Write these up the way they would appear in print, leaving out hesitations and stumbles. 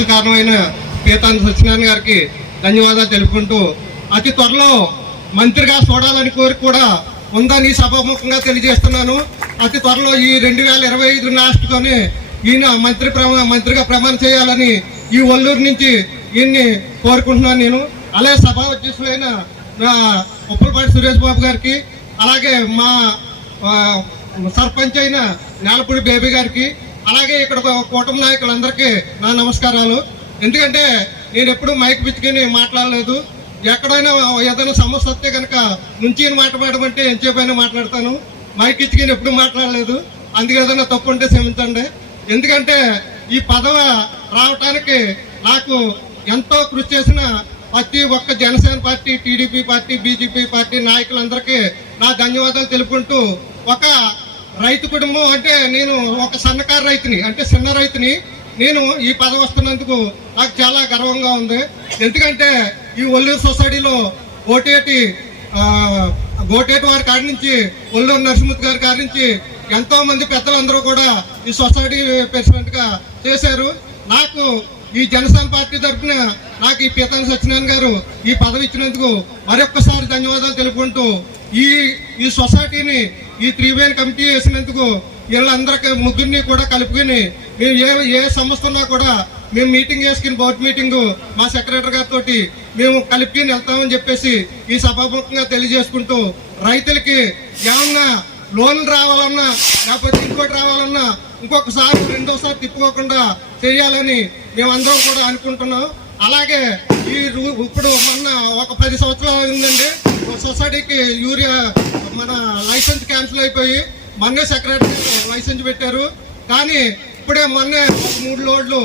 కారణమైన పీతాంబ సత్యనారాయణ గారికి ధన్యవాదాలు తెలుపుకుంటూ అతి త్వరలో మంత్రిగా చూడాలని కోరిక కూడా ఉందని సభాముఖంగా తెలియజేస్తున్నాను. అతి త్వరలో ఈ 2025 లాస్ట్లోనే ఈయన మంత్రిగా ప్రమాణం చేయాలని ఈ ఒల్లూరు నుంచి ఈయన్ని కోరుకుంటున్నాను నేను. అలాగే సభా అధ్యక్షులైన ఉప్పలపాటి సురేష్ బాబు గారికి, అలాగే మా సర్పంచ్ అయిన నేలపూడి బేబీ గారికి, అలాగే ఇక్కడ కూటమి నాయకులందరికీ నా నమస్కారాలు. ఎందుకంటే నేను ఎప్పుడు మైక్ పిచ్చుకొని మాట్లాడలేదు. ఎక్కడైనా ఏదైనా సమస్య వస్తే కనుక నుంచి మాట్లాడమంటే ఎంతసేపైనా మాట్లాడతాను. మైక్ ఇచ్చుకొని ఎప్పుడు మాట్లాడలేదు. అందుకే ఏదైనా తప్పు ఉంటే క్షమించండి. ఎందుకంటే ఈ పదవి రావటానికి నాకు ఎంతో కృషి చేసిన ప్రతి ఒక్క Janasena party, TDP party, BJP party నాయకులందరికీ నా ధన్యవాదాలు తెలుపుకుంటూ, ఒక రైతు కుటుంబం అంటే నేను ఒక సన్నకారు రైతుని, అంటే చిన్న రైతుని, నేను ఈ పదవి వస్తున్నందుకు నాకు చాలా గర్వంగా ఉంది. ఎందుకంటే ఈ ఒల్లూరు సొసైటీలో గోటేటి వారి కాడి నుంచి, ఒల్లూరు నరసింహమూర్తి గారి కాడి నుంచి ఎంతో మంది పెద్దలందరూ కూడా ఈ సొసైటీ ప్రెసిడెంట్ గా చేశారు. నాకు ఈ జనసేన పార్టీ తరఫున నాకు ఈ పీతాంబ సత్యనారాయణ గారు ఈ పదవి ఇచ్చినందుకు మరొక్కసారి ధన్యవాదాలు తెలుపుకుంటూ, ఈ సొసైటీని ఈ 3 కమిటీ వేసినందుకు వీళ్ళందరికీ ముగ్గురిని కూడా కలుపుకొని మేము ఏ సమస్య ఉన్నా కూడా మేము మీటింగ్ వేసుకుని, బోర్డు మీటింగ్ మా సెక్రటరీ గారితో మేము కలుపుకొని వెళ్తామని చెప్పేసి ఈ సభాముఖంగా తెలియజేసుకుంటూ, రైతులకి ఏమన్నా లోన్లు రావాలన్నా లేకపోతే ఇంకోటి రావాలన్నా ఇంకొకసారి రెండోసారి తిప్పుకోకుండా చేయాలని మేమందరం కూడా అనుకుంటున్నాం. అలాగే ఇప్పుడు మొన్న ఒక 10 సంవత్సరాలు అయిందండి సొసైటీకి యూరియా మన లైసెన్స్ క్యాన్సిల్ అయిపోయి మొన్నే సెక్రటరీ లైసెన్స్ పెట్టారు. కానీ ఇప్పుడే మొన్నే 3 లోడ్లు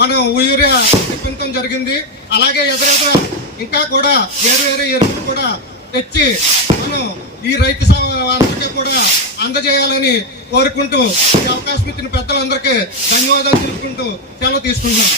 మనం యూరియా తెప్పించడం జరిగింది. అలాగే ఎదురెదుర ఇంకా కూడా వేరే ఎరువులు కూడా తెచ్చి మనం ఈ రైతు అందరికీ కూడా అందజేయాలని కోరుకుంటూ, ఈ అవకాశం ఇచ్చిన పెద్దలందరికీ ధన్యవాదాలు తెలుపుకుంటూ సెలవు తీసుకుంటున్నాను.